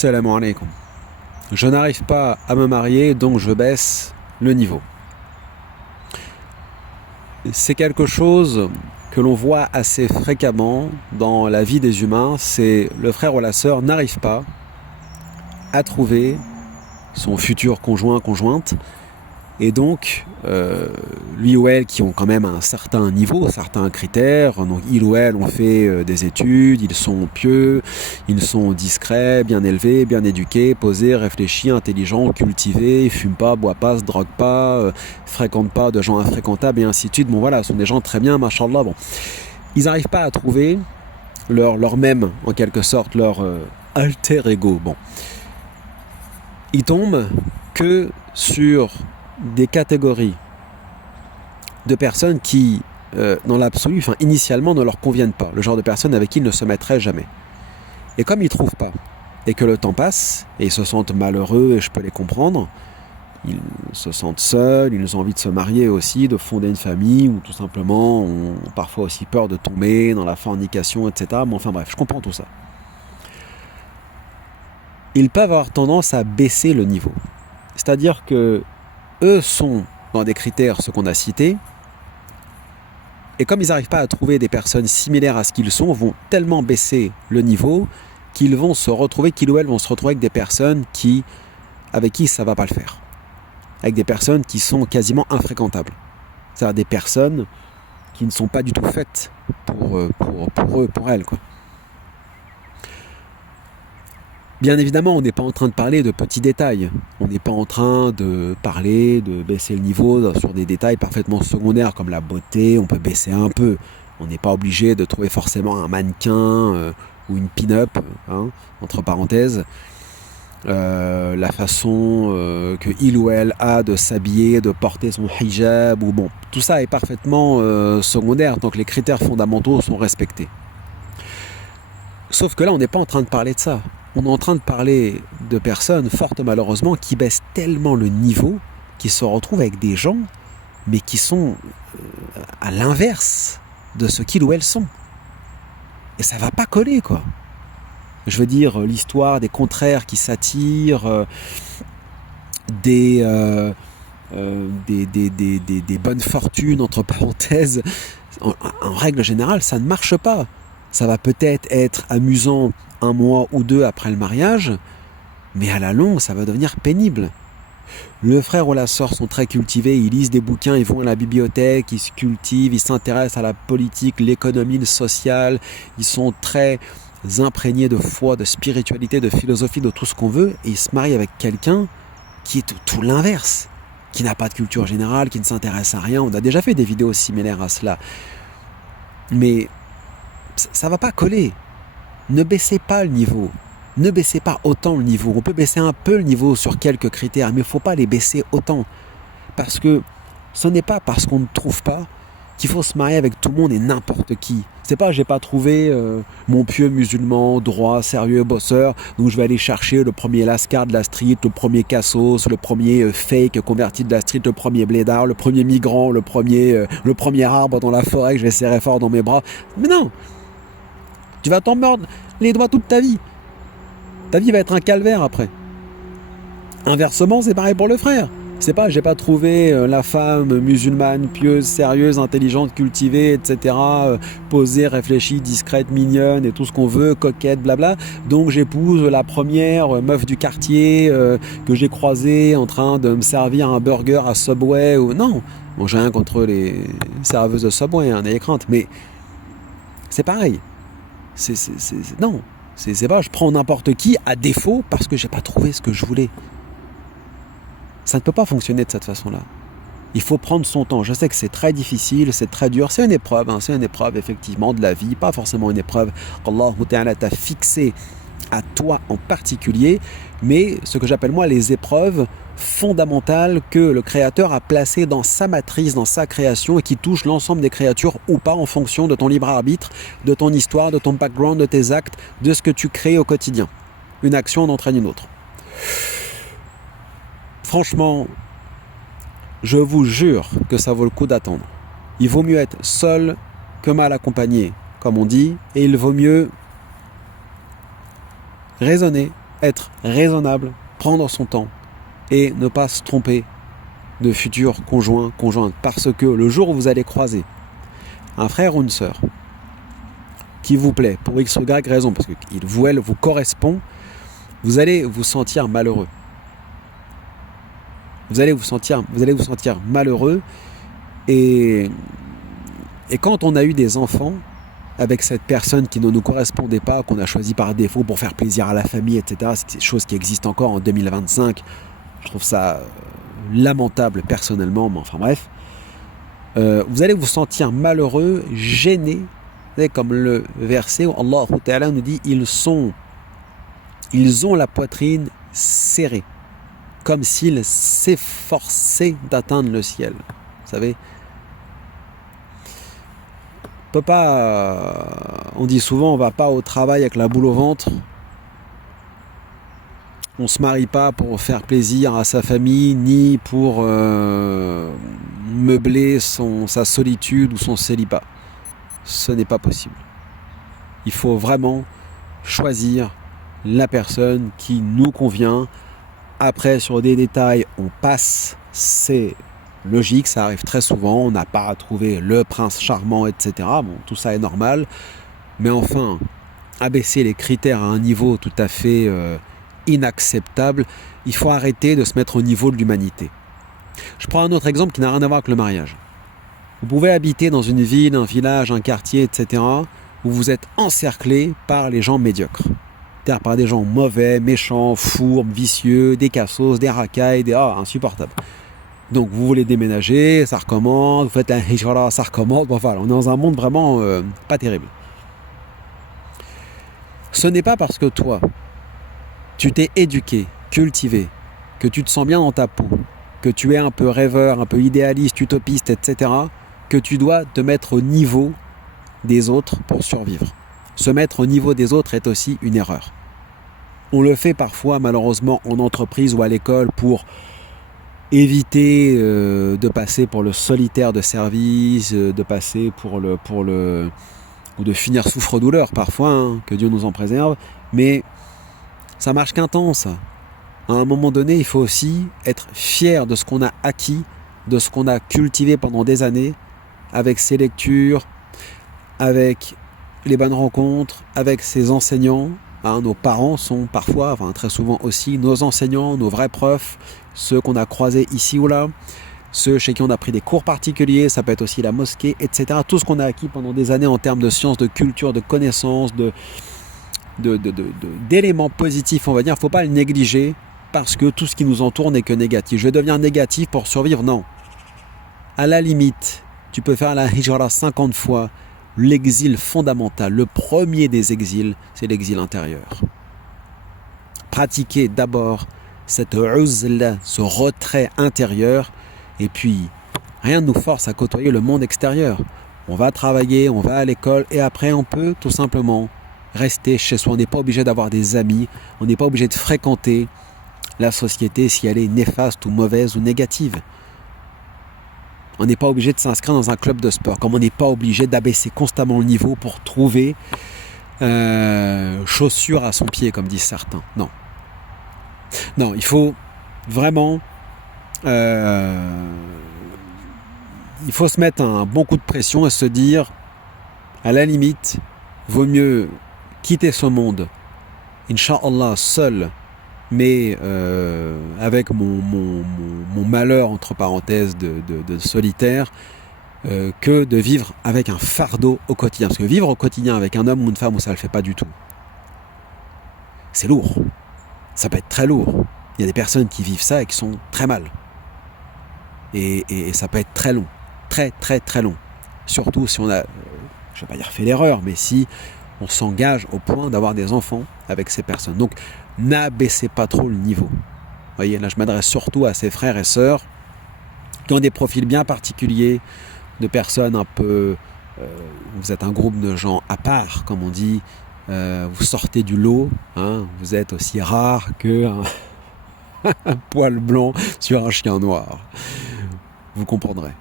Salam alaikum. Je n'arrive pas à me marier, donc je baisse le niveau. C'est quelque chose que l'on voit assez fréquemment dans la vie des humains, c'est le frère ou la sœur n'arrive pas à trouver son futur conjoint, conjointe, et donc lui ou elle qui ont quand même un certain niveau, certains critères, donc il ou elle ont fait des études, ils sont pieux, ils sont discrets, bien élevés, bien éduqués, posés, réfléchis, intelligents, cultivés, ils fument pas, boivent pas, se droguent pas, fréquentent pas de gens infréquentables et ainsi de suite. Bon voilà, ce sont des gens très bien, machallah. Bon, ils n'arrivent pas à trouver leur même, en quelque sorte, leur alter ego. Bon, ils tombent que sur des catégories de personnes qui, dans l'absolu, initialement, ne leur conviennent pas. Le genre de personnes avec qui ils ne se mettraient jamais. Et comme ils ne trouvent pas, et que le temps passe, et ils se sentent malheureux, et je peux les comprendre, ils se sentent seuls, ils ont envie de se marier aussi, de fonder une famille, ou tout simplement ont parfois aussi peur de tomber dans la fornication, etc. Mais enfin bref, je comprends tout ça. Ils peuvent avoir tendance à baisser le niveau. C'est-à-dire que eux sont dans des critères, ce qu'on a cités, et comme ils n'arrivent pas à trouver des personnes similaires à ce qu'ils sont, vont tellement baisser le niveau qu'ils vont se retrouver, qu'ils ou elles vont se retrouver avec des personnes avec qui ça ne va pas le faire. Avec des personnes qui sont quasiment infréquentables. C'est-à-dire des personnes qui ne sont pas du tout faites pour eux, pour elles, quoi. Bien évidemment, on n'est pas en train de parler de petits détails. On n'est pas en train de parler de baisser le niveau sur des détails parfaitement secondaires comme la beauté. On peut baisser un peu. On n'est pas obligé de trouver forcément un mannequin ou une pin-up, entre parenthèses. La façon que il ou elle a de s'habiller, de porter son hijab, ou bon, tout ça est parfaitement secondaire tant que les critères fondamentaux sont respectés. Sauf que là, on n'est pas en train de parler de ça. On est en train de parler de personnes, fortes malheureusement, qui baissent tellement le niveau, qui se retrouvent avec des gens, mais qui sont à l'inverse de ce qu'ils ou elles sont. Et ça va pas coller, quoi. Je veux dire, l'histoire des contraires qui s'attirent, des bonnes fortunes, entre parenthèses, en règle générale, ça ne marche pas. Ça va peut-être être amusant un mois ou deux après le mariage, mais à la longue, ça va devenir pénible. Le frère ou la sœur sont très cultivés, ils lisent des bouquins, ils vont à la bibliothèque, ils se cultivent, ils s'intéressent à la politique, l'économie, le social, ils sont très imprégnés de foi, de spiritualité, de philosophie, de tout ce qu'on veut, et ils se marient avec quelqu'un qui est tout l'inverse, qui n'a pas de culture générale, qui ne s'intéresse à rien. On a déjà fait des vidéos similaires à cela. Mais ça va pas coller. Ne baissez pas le niveau. Ne baissez pas autant le niveau. On peut baisser un peu le niveau sur quelques critères, mais il ne faut pas les baisser autant. Parce que ce n'est pas parce qu'on ne trouve pas qu'il faut se marier avec tout le monde et n'importe qui. C'est pas j'ai pas trouvé mon pieux musulman, droit, sérieux, bosseur, donc je vais aller chercher le premier lascar de la street, le premier cassos, le premier fake converti de la street, le premier blédard, le premier migrant, le premier arbre dans la forêt que je vais serrer fort dans mes bras. Mais non! Tu vas t'en mordre les doigts toute ta vie. Ta vie va être un calvaire après. Inversement, c'est pareil pour le frère. C'est pas, j'ai pas trouvé la femme musulmane, pieuse, sérieuse, intelligente, cultivée, etc., posée, réfléchie, discrète, mignonne et tout ce qu'on veut, coquette, blabla. Donc j'épouse la première meuf du quartier que j'ai croisée en train de me servir un burger à Subway ou non. Bon, j'ai rien contre les serveuses de Subway, n'ayez crainte, mais c'est pareil. Non, c'est pas je prends n'importe qui à défaut parce que j'ai pas trouvé ce que je voulais. Ça ne peut pas fonctionner de cette façon-là. Il faut prendre son temps. Je sais que c'est très difficile, c'est très dur, c'est une épreuve, c'est une épreuve effectivement de la vie, pas forcément une épreuve qu'Allah Ta'ala t'a fixée à toi en particulier, mais ce que j'appelle moi les épreuves fondamentales que le Créateur a placées dans sa matrice, dans sa création et qui touchent l'ensemble des créatures ou pas en fonction de ton libre arbitre, de ton histoire, de ton background, de tes actes, de ce que tu crées au quotidien. Une action en entraîne une autre. Franchement, je vous jure que ça vaut le coup d'attendre. Il vaut mieux être seul que mal accompagné, comme on dit, et il vaut mieux raisonner, être raisonnable, prendre son temps et ne pas se tromper de futurs conjoints, conjointes. Parce que le jour où vous allez croiser un frère ou une sœur qui vous plaît pour X ou Y raison, parce qu'il ou elle vous correspond, vous allez vous sentir malheureux. Vous allez vous sentir malheureux et quand on a eu des enfants avec cette personne qui ne nous correspondait pas, qu'on a choisi par défaut pour faire plaisir à la famille, etc., c'est des choses qui existent encore en 2025. Je trouve ça lamentable personnellement, mais enfin bref. Vous allez vous sentir malheureux, gêné. Vous savez, comme le verset où Allah Ta'ala nous dit ils ont la poitrine serrée, comme s'ils s'efforçaient d'atteindre le ciel. Vous savez, on peut pas. On dit souvent, on va pas au travail avec la boule au ventre. On se marie pas pour faire plaisir à sa famille, ni pour meubler sa solitude ou son célibat. Ce n'est pas possible. Il faut vraiment choisir la personne qui nous convient. Après, sur des détails, on passe. C'est logique, ça arrive très souvent. On n'a pas à trouver le prince charmant, etc. Bon, tout ça est normal. Mais enfin, abaisser les critères à un niveau tout à fait inacceptable, il faut arrêter de se mettre au niveau de l'humanité. Je prends un autre exemple qui n'a rien à voir avec le mariage. Vous pouvez habiter dans une ville, un village, un quartier, etc., où vous êtes encerclé par les gens médiocres. C'est-à-dire par des gens mauvais, méchants, fourbes, vicieux, des cassos, des racailles, insupportables. Donc vous voulez déménager, ça recommence, vous faites un hijra, ça recommence, bon, voilà, on est dans un monde vraiment pas terrible. Ce n'est pas parce que toi, tu t'es éduqué, cultivé, que tu te sens bien dans ta peau, que tu es un peu rêveur, un peu idéaliste, utopiste, etc., que tu dois te mettre au niveau des autres pour survivre. Se mettre au niveau des autres est aussi une erreur. On le fait parfois, malheureusement, en entreprise ou à l'école pour éviter de passer pour le solitaire de service, de passer pour le ou de finir souffre-douleur parfois, hein, que Dieu nous en préserve, mais ça marche qu'un temps, ça. À un moment donné, il faut aussi être fier de ce qu'on a acquis, de ce qu'on a cultivé pendant des années, avec ses lectures, avec les bonnes rencontres, avec ses enseignants. Hein, nos parents sont parfois, enfin très souvent aussi, nos enseignants, nos vrais profs, ceux qu'on a croisés ici ou là, ceux chez qui on a pris des cours particuliers, ça peut être aussi la mosquée, etc. Tout ce qu'on a acquis pendant des années en termes de sciences, de culture, de connaissances, d'éléments positifs, on va dire, il ne faut pas le négliger parce que tout ce qui nous entoure n'est que négatif. Je vais devenir négatif pour survivre, non. À la limite, tu peux faire la hijra 50 fois. L'exil fondamental, le premier des exils, c'est l'exil intérieur. Pratiquez d'abord cette uzla, ce retrait intérieur, et puis rien ne nous force à côtoyer le monde extérieur. On va travailler, on va à l'école, et après on peut tout simplement rester chez soi. On n'est pas obligé d'avoir des amis, on n'est pas obligé de fréquenter la société si elle est néfaste ou mauvaise ou négative. On n'est pas obligé de s'inscrire dans un club de sport, comme on n'est pas obligé d'abaisser constamment le niveau pour trouver chaussures à son pied, comme disent certains. Non. Non, il faut vraiment... il faut se mettre un bon coup de pression et se dire, à la limite, vaut mieux quitter ce monde, Inch'Allah, seul, mais avec mon malheur, entre parenthèses, de solitaire, que de vivre avec un fardeau au quotidien. Parce que vivre au quotidien avec un homme ou une femme où ça ne le fait pas du tout, c'est lourd. Ça peut être très lourd. Il y a des personnes qui vivent ça et qui sont très mal. Et ça peut être très long. Très, très, très long. Surtout si on a, je ne vais pas dire fait l'erreur, mais si on s'engage au point d'avoir des enfants avec ces personnes. Donc, n'abaissez pas trop le niveau. Vous voyez, là je m'adresse surtout à ces frères et sœurs qui ont des profils bien particuliers, de personnes un peu... vous êtes un groupe de gens à part, comme on dit, vous sortez du lot, hein, vous êtes aussi rare qu'un un poil blanc sur un chien noir. Vous comprendrez.